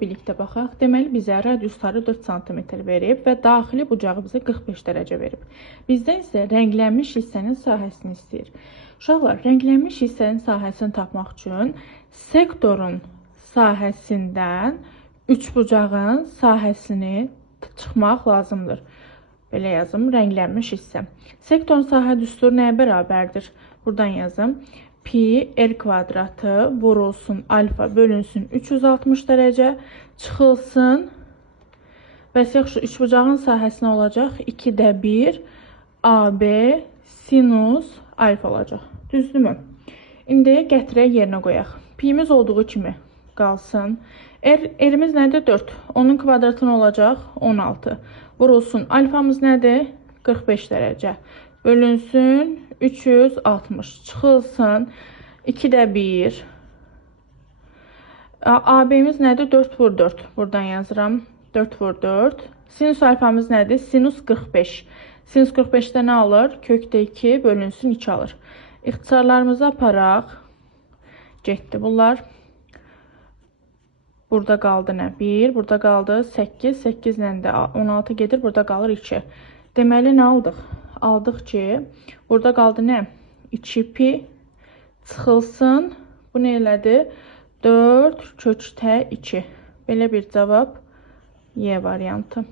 Birlikdə baxaq. Deməli, bizə radiusları 4 sm verib və daxili bucağı bizə 45 dərəcə verib. Bizdən isə rənglənmiş hissənin sahəsini istəyir. Uşaqlar, rənglənmiş hissənin sahəsini tapmaq üçün sektorun sahəsindən üçbucağın sahəsini çıxmaq lazımdır. Belə yazım, rənglənmiş hissə. Sektorun sahə düsturu nəyə bərabərdir? Buradan yazım. Pi r kvadratı vurulsun alfa bölünsün 360 dərəcə çıxılsın. Bəs yaxşı, üçbucağın sahəsinə olacaq 2də 1 AB sinus alfa olacaq. Düzdürmü? İndi gətirək yerinə qoyaq. Pi'miz olduğu kimi qalsın. R'imiz nədir? 4. Onun kvadratı olacaq 16. Vurulsun alfamız nədir? 45 dərəcə. Bölünsün 360. Çıxılsın 2də 1. AB'miz nədir? 4 vur 4. Buradan yazıram. 4 vur 4. Sinus alfamız nədir? Sinus 45. Sinus 45'də nə alır? Kökdə 2 bölünsün 2 alır. İxtisarlarımızı aparaq. Getdi bunlar. Burada qaldı nə? 1. Burada qaldı 8. 8 ilə də 16 gedir. Burada qalır 2. Deməli, nə aldıq? Aldıq ki, burada qaldı nə? 2pi çıxılsın. Bu nə elədi? 4 kökdə 2. Belə bir cavab Y variantı.